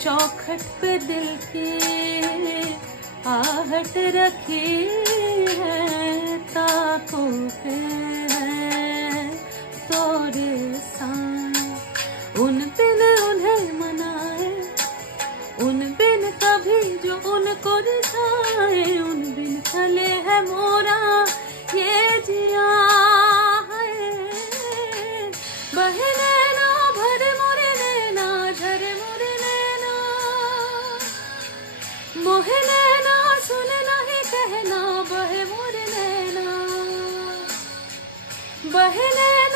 चौखट पे दिल की आहट रखी है, ताकों पे है तोरे साए। उन बिन उन्हें मनाए, उन बिन कभी जो उनको रिझाए, उन बिन चले है मोरा ये जिया है। बहने ना भरे मोरे नैना, झरे मोरे नैना, मोहे नैना सुन नहीं कहना, बहे मोरे नैना, बहे नैना।